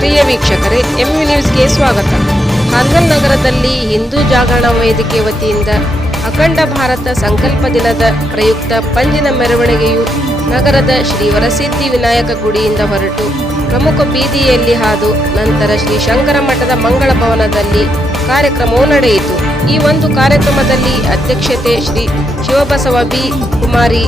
ಪ್ರಿಯ ವೀಕ್ಷಕರೇ ಎಂ ನ್ಯೂಸ್ಗೆ ಸ್ವಾಗತ. ಹಾನಗಲ್ ನಗರದಲ್ಲಿ ಹಿಂದೂ ಜಾಗರಣ ವೇದಿಕೆ ವತಿಯಿಂದ ಅಖಂಡ ಭಾರತ ಸಂಕಲ್ಪ ದಿನದ ಪ್ರಯುಕ್ತ ಪಂಜಿನ ಮೆರವಣಿಗೆಯು ನಗರದ ಶ್ರೀ ವರಸಿದ್ಧಿ ವಿನಾಯಕ ಗುಡಿಯಿಂದ ಹೊರಟು ಪ್ರಮುಖ ಬೀದಿಯಲ್ಲಿ ಹಾದು ನಂತರ ಶ್ರೀ ಶಂಕರ ಮಠದ ಮಂಗಳ ಭವನದಲ್ಲಿ ಕಾರ್ಯಕ್ರಮವು ನಡೆಯಿತು. ಈ ಒಂದು ಕಾರ್ಯಕ್ರಮದಲ್ಲಿ ಅಧ್ಯಕ್ಷತೆ ಶ್ರೀ ಶಿವಬಸವ ಬಿ. ಕುಮಾರಿ,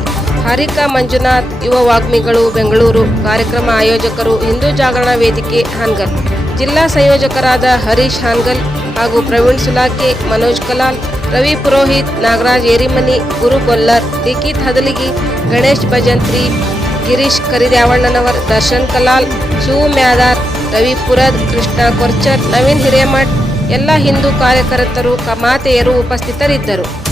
ಹಾರಿಕಾ ಮಂಜುನಾಥ್ ಯುವ ವಾಗ್ಮಿಗಳು, ಬೆಂಗಳೂರು ಕಾರ್ಯಕ್ರಮ ಆಯೋಜಕರು, ಹಿಂದೂ ಜಾಗರಣ ವೇದಿಕೆ ಹಾನ್ಗಲ್. ಜಿಲ್ಲಾ ಸಂಯೋಜಕರಾದ ಹರೀಶ್ ಹಾನ್ಗಲ್ ಹಾಗೂ ಪ್ರವೀಣ್ ಸುಲಾಕೆ, ಮನೋಜ್ ಕಲಾಲ್, ರವಿ ಪುರೋಹಿತ್, ನಾಗರಾಜ್ ಏರಿಮನಿ, ಗುರು ಕೊಲ್ಲರ್, ಲಿಖಿತ್ ಹದಲಿಗಿ, ಗಣೇಶ್ ಭಜಂತ್ರಿ, ಗಿರೀಶ್ ಕರಿದ್ಯಾವಣ್ಣನವರ್, ದರ್ಶನ್ ಕಲಾಲ್, ಶಿವು ಮ್ಯಾದಾರ್, ರವಿ ಪುರದ್, ಕೃಷ್ಣ ಕೊರ್ಚರ್, ನವೀನ್ ಹಿರೇಮಠ್ ಎಲ್ಲ ಹಿಂದೂ ಕಾರ್ಯಕರ್ತರು ಮಾತೆಯರು ಉಪಸ್ಥಿತರಿದ್ದರು.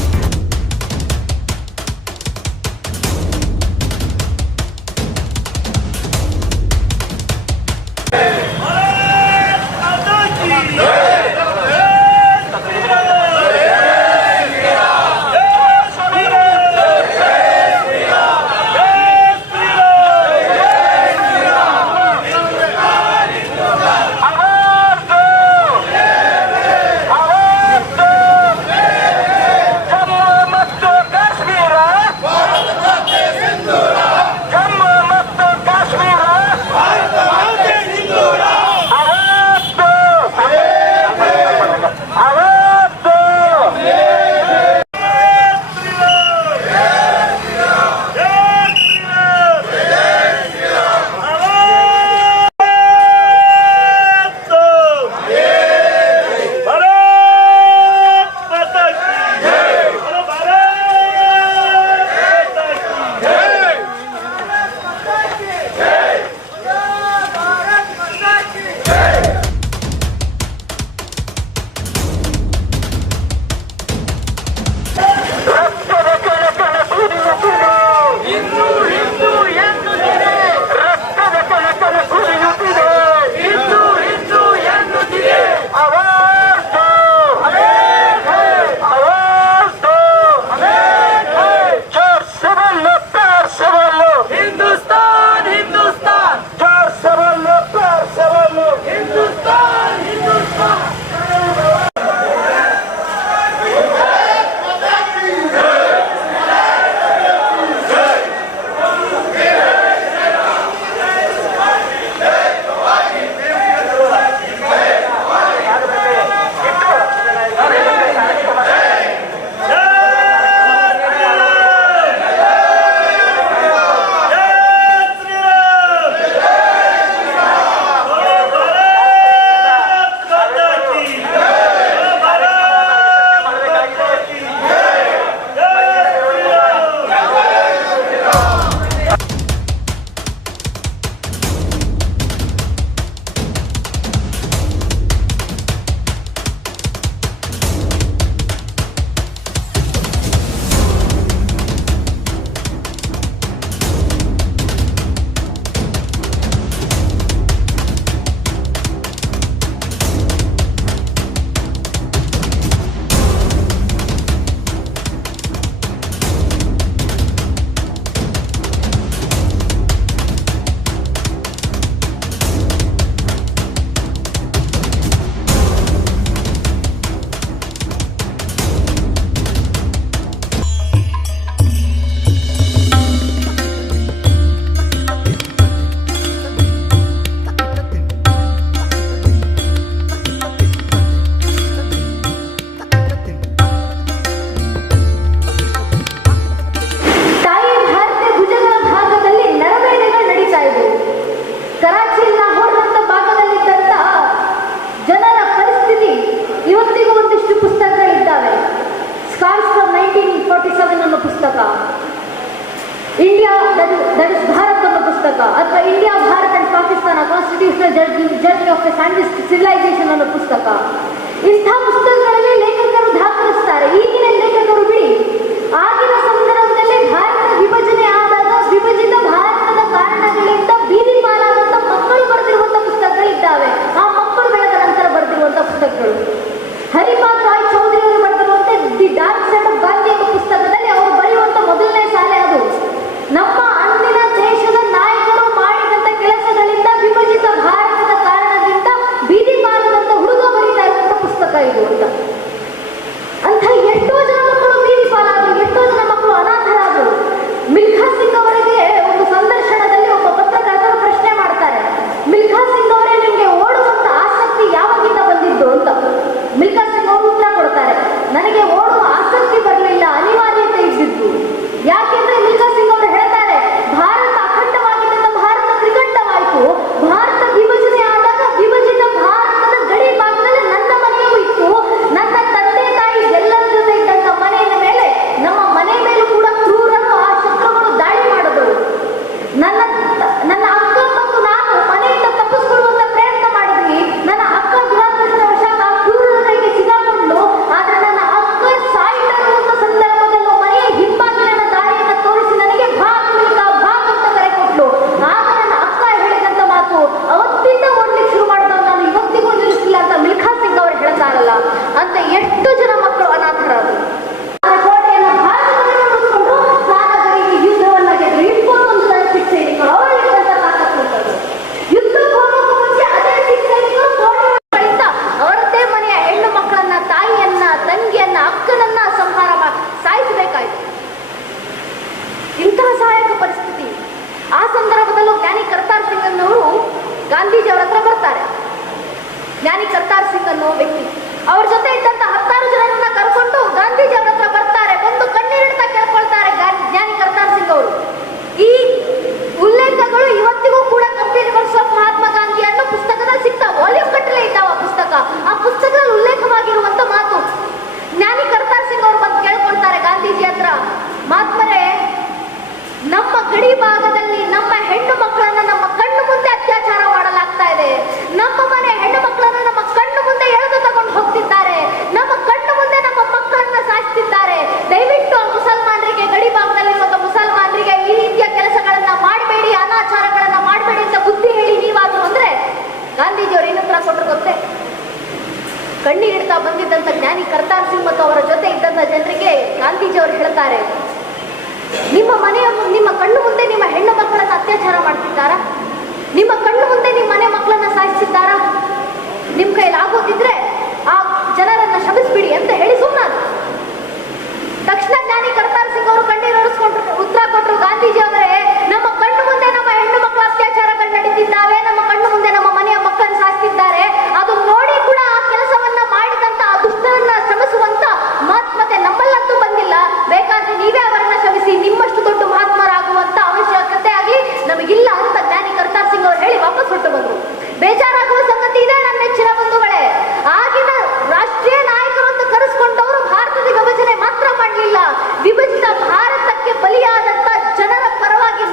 ವಿಭಜಿತ ಭಾರತಕ್ಕೆ ಬಲಿಯಾದಂತ ಜನರ ಪರವಾಗಿ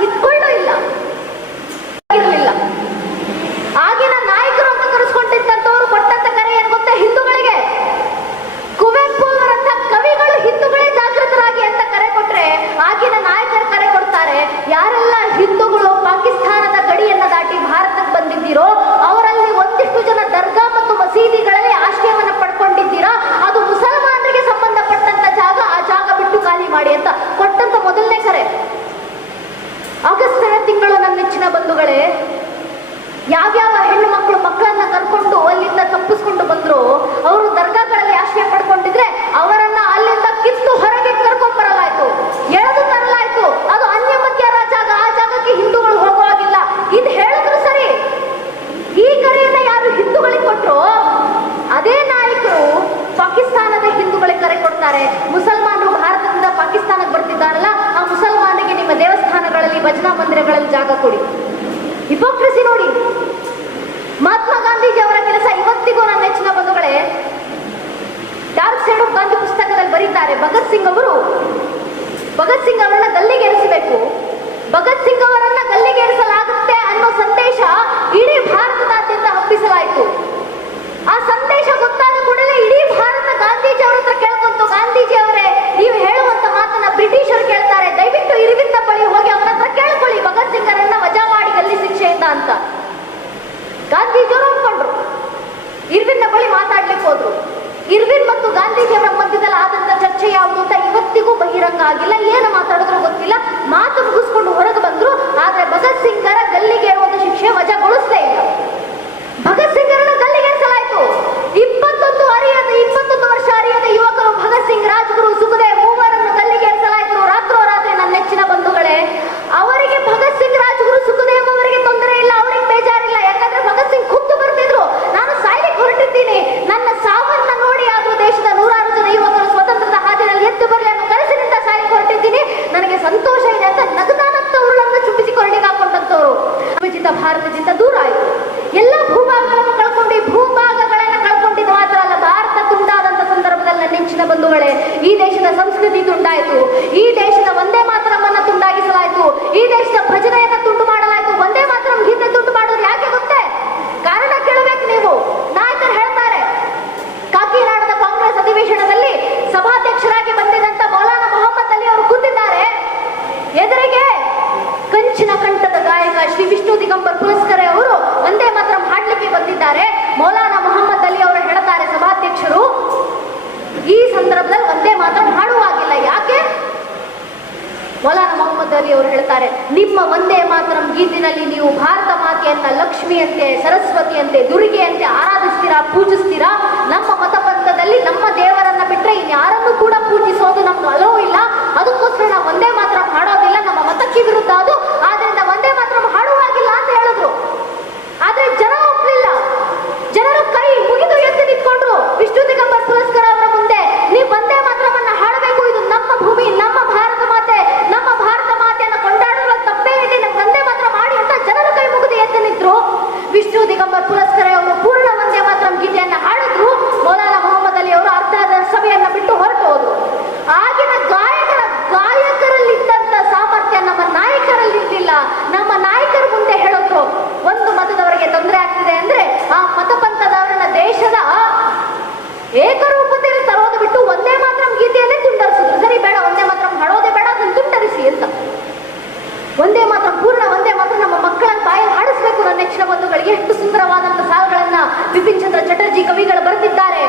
ಅವರು ಹೇಳ್ತಾರೆ, ನಿಮ್ಮ ಒಂದೇ ಮಾತರಂ ಗೀತಿನಲ್ಲಿ ನೀವು ಭಾರತ ಮಾತೆಯಂತ ಲಕ್ಷ್ಮಿಯಂತೆ, ಸರಸ್ವತಿಯಂತೆ, ದುರ್ಗೆಯಂತೆ ಆರಾಧಿಸ್ತೀರಾ, ಪೂಜಿಸ್ತೀರಾ? ನಮ್ಮ ಮತಪಂಥದಲ್ಲಿ ನಮ್ಮ ದೇವರನ್ನ ಬಿಟ್ರೆ ಇನ್ಯಾರನ್ನು ಕೂಡ ಪೂಜಿಸೋದು ನಮ್ದು ಅಲೋ ಇಲ್ಲ. ಅದಕ್ಕೋಸ್ಕರ ನಾವು ಒಂದೇ ಮಾತ್ರ ಮಾಡೋದಿಲ್ಲ. ನಮ್ಮ ಮತಕ್ಕೆ ವಿರುದ್ಧ ಅದು ಬಿಪಿನ್ ಚಂದ್ರ ಚಟರ್ಜಿ ಕವಿಗಳು ಬರೆದಿದ್ದಾರೆ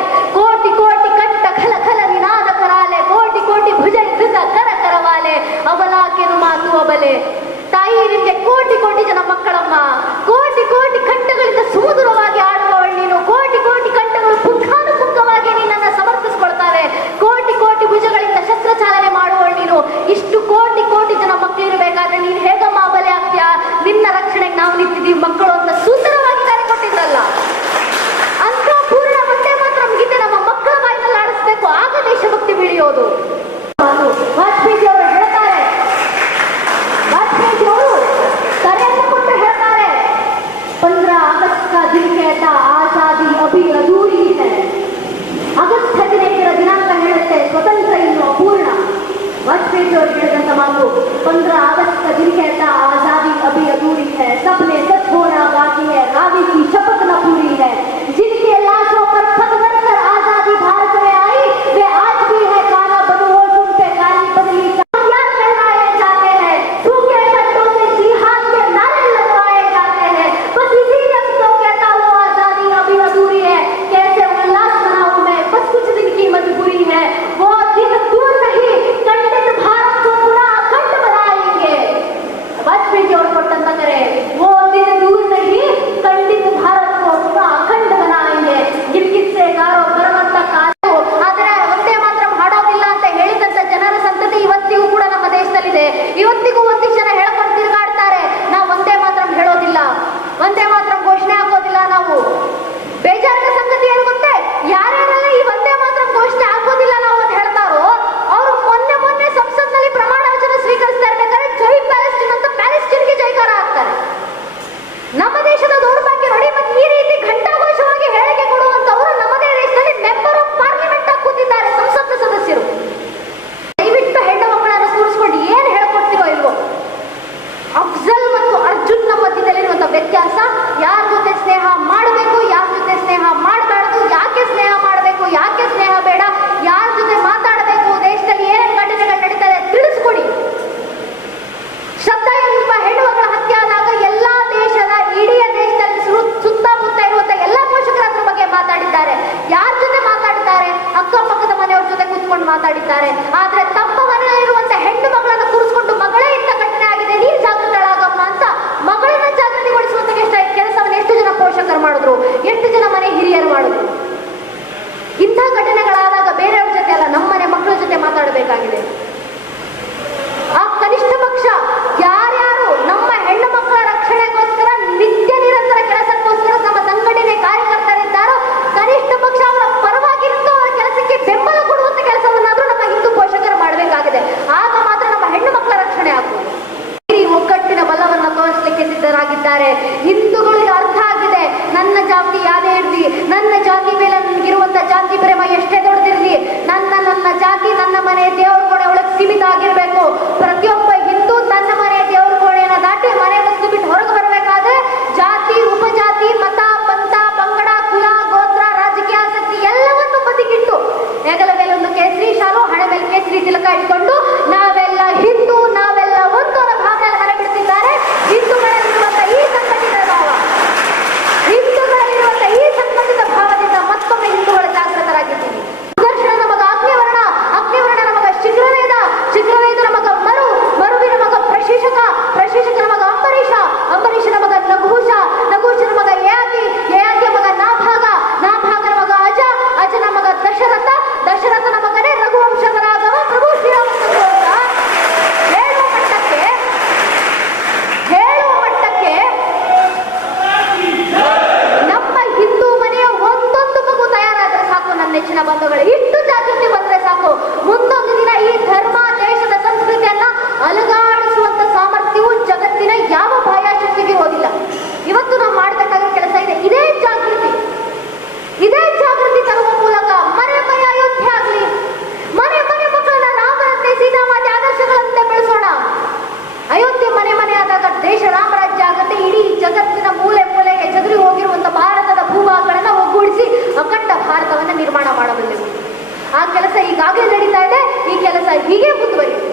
ಈಗಾಗಲೇ ನಡೀತಾ ಇದೆ ಈ ಕೆಲಸ ಹೀಗೆ ಮುಂದುವರಿಯುತ್ತೆ.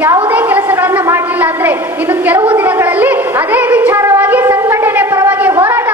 ಯಾವುದೇ ಕೆಲಸಗಳನ್ನ ಮಾಡಲಿಲ್ಲ ಅಂದ್ರೆ ಇನ್ನು ಕೆಲವು ದಿನಗಳಲ್ಲಿ ಅದೇ ವಿಚಾರವಾಗಿ ಸಂಘಟನೆ ಪರವಾಗಿ ಹೋರಾಟ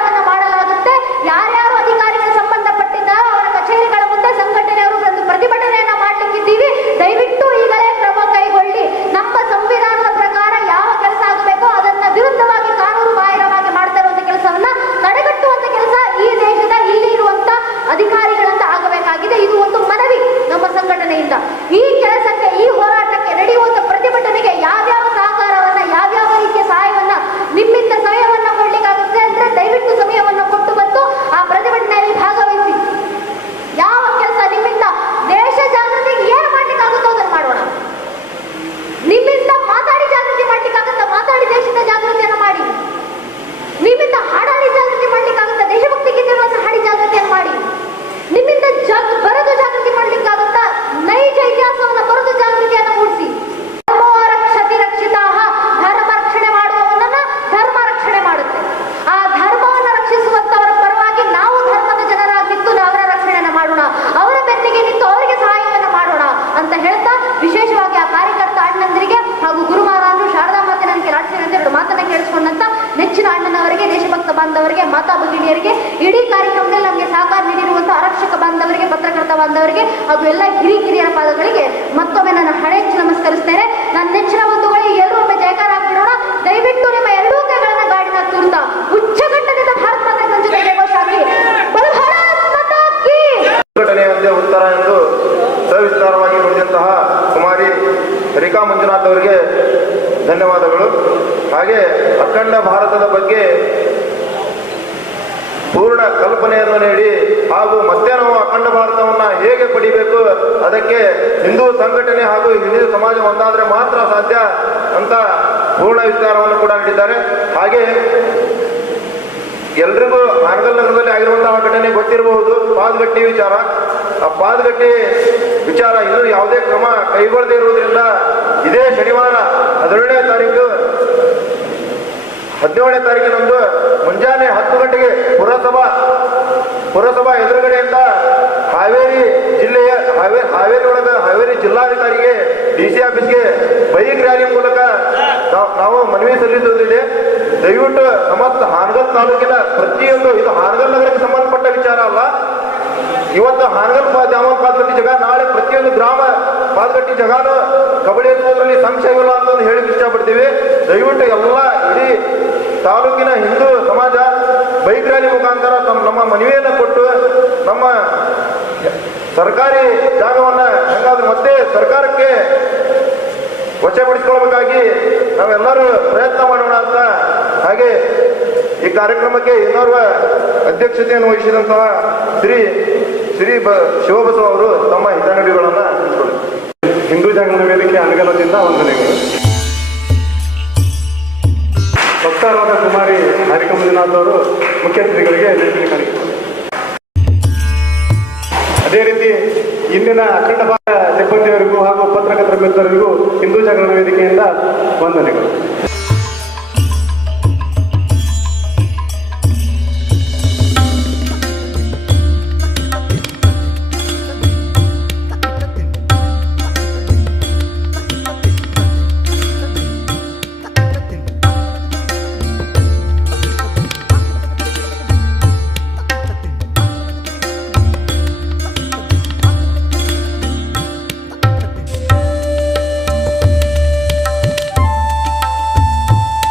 ಬಂದವರಿಗೆ, ಮಾತಾ ಬಂದಿಡಿಯರಿಗೆ ಇಡೀ ಕಾರ್ಯಕ್ರಮದಲ್ಲಿ ನಮಗೆ ಸಹಕಾರ ನೀಡಿರುವಂತಹ ಆರಕ್ಷಕ ಬಾಂಧವರಿಗೆ, ಪತ್ರಕರ್ತ ಬಾಂಧವರಿಗೆ ಹಾಗೂ ಎಲ್ಲ ಹಿರಿ ಕಿರಿಯರ ಪಾದಗಳಿಗೆ ಮತ್ತೊಮ್ಮೆ ನನ್ನ ಹಳೆ ನಮಸ್ಕರಿಸ್ತೇನೆ. ನನ್ನ ನೆಚ್ಚಿನ ಬಂಧುಗಳು ಎಲ್ಲರೂ ಒಮ್ಮೆ ಜಯಕಾರ ಹಾಕಿಡೋಣ ದಯವಿಟ್ಟು ನಿಮ್ಮ ಎರಡೂ ಕೈಗಳನ್ನ ಗಾಡಿನ ತೂರ್ತಾ ಉಚ್ಚಘಟ್ಟದಿಂದ ಭಾರತ ಮಾತೆ ಜೊತೆ ಉತ್ತರ ಎಂದು ಸವಿಸ್ತಾರವಾಗಿ ನುಡಿದಂತಹ ಕುಮಾರಿ ರೇಖಾ ಮಂಜುನಾಥ್ ಅವರಿಗೆ ಧನ್ಯವಾದಗಳು. ಹಾಗೆ ಅಖಂಡ ಭಾರತದ ಬಗ್ಗೆ ಪೂರ್ಣ ಕಲ್ಪನೆಯನ್ನು ನೀಡಿ ಹಾಗೂ ಮತ್ತೆ ನಾವು ಅಖಂಡ ಭಾರತವನ್ನು ಹೇಗೆ ಪಡಿಬೇಕು, ಅದಕ್ಕೆ ಹಿಂದೂ ಸಂಘಟನೆ ಹಾಗೂ ಹಿಂದೂ ಸಮಾಜ ಒಂದಾದರೆ ಮಾತ್ರ ಸಾಧ್ಯ ಅಂತ ಪೂರ್ಣ ವಿಚಾರವನ್ನು ಕೂಡ ನೀಡಿದ್ದಾರೆ. ಹಾಗೆ ಎಲ್ರಿಗೂ ಹಾರ್ಗಲ್ ನಗರದಲ್ಲಿ ಆಗಿರುವಂತಹ ಘಟನೆ ಗೊತ್ತಿರಬಹುದು, ಪಾದಗಟ್ಟಿ ವಿಚಾರ. ಆ ಪಾದಗಟ್ಟಿ ವಿಚಾರ ಇನ್ನೂ ಯಾವುದೇ ಕ್ರಮ ಕೈಗೊಳ್ಳದೇ ಇರುವುದರಿಂದ ಇದೇ ಶನಿವಾರ ಹದಿನೇಳನೇ ತಾರೀಕು ಹದಿನೇಳನೇ ತಾರೀಕಿನಂದು ಮುಂಜಾನೆ ಹತ್ತು ಗಂಟೆಗೆ ಪುರಸಭಾ ಪುರಸಭಾ ಎದುರುಗಡೆಯಿಂದ ಹಾವೇರಿ ಜಿಲ್ಲೆಯ ಹಾವೇರಿ ಹಾವೇರಿ ಒಳಗ ಹಾವೇರಿ ಜಿಲ್ಲಾಧಿಕಾರಿಗೆ ಡಿ ಸಿ ಆಫೀಸ್ಗೆ ಬೈಕ್ ರ್ಯಾಲಿ ಮೂಲಕ ನಾವು- ನಾವು ಮನವಿ ಸಲ್ಲಿಸುವುದಿದೆ ದಯವಿಟ್ಟು ಸಮಸ್ತ ಹಾನಗಲ್ ತಾಲೂಕಿನ ಪ್ರತಿಯೊಂದು, ಇದು ಹಾನಗಲ್ ನಗರಕ್ಕೆ ಸಂಬಂಧಪಟ್ಟ ವಿಚಾರ ಅಲ್ಲ. ಇವತ್ತು ಹಾನಗಲ್ ಜಾಮ ಪಾದಗಟ್ಟಿ ಜಗ, ನಾಳೆ ಪ್ರತಿಯೊಂದು ಗ್ರಾಮ ಪಾದಗಟ್ಟಿ ಜಾಗನು ಕಬಡ್ಡಿ ಎತ್ತುವುದರಲ್ಲಿ ಸಂಶಯವಿಲ್ಲ ಅಂತ ಹೇಳಿ ಇಷ್ಟಪಡ್ತೀವಿ ದಯವಿಟ್ಟು ಎಲ್ಲ ಇಡೀ ತಾಲೂಕಿನ ಹಿಂದೂ ಸಮಾಜ ಬೈಕ್ ರ್ಯಾಲಿ ಮುಖಾಂತರ ತಮ್ಮ ನಮ್ಮ ಮನವಿಯನ್ನು ಕೊಟ್ಟು ನಮ್ಮ ಸರ್ಕಾರಿ ಜಾಗವನ್ನು ಹೆಂಗಾದ್ರೂ ಮತ್ತೆ ಸರ್ಕಾರಕ್ಕೆ ವಶಪಡಿಸಿಕೊಳ್ಳಬೇಕಾಗಿ ನಾವೆಲ್ಲರೂ ಪ್ರಯತ್ನ ಮಾಡೋಣ ಅಂತ ಹಾಗೆ ಈ ಕಾರ್ಯಕ್ರಮಕ್ಕೆ ಇನ್ನೋರ್ವ ಅಧ್ಯಕ್ಷತೆಯನ್ನು ವಹಿಸಿದಂತಹ ಶ್ರೀ ಶ್ರೀ ಬ ಶಿವಬಸವ ಅವರು ತಮ್ಮ ಹಿತನುಡಿಗಳನ್ನು ಹಿಂದೂ ಜಾಗದ ವೇದಿಕೆ ಅನುಗಲದಿಂದ ವಂದನೆಗಳು. ಮಂಜುನಾಥ್ ಅವರು ಮುಖ್ಯ ಅತಿಥಿಗಳಿಗೆ ನೆನಪಿನ ಅದೇ ರೀತಿ ಇಂದಿನ ಅಖಂಡ ಭಾಗ ಸಿಬ್ಬಂದಿಯವರಿಗೂ ಹಾಗೂ ಪತ್ರಕರ್ತರ ಮಿತ್ರರಿಗೂ ಹಿಂದೂ ಜಾಗರಣ ವೇದಿಕೆಯಿಂದ ವಂದನೆಗಳು.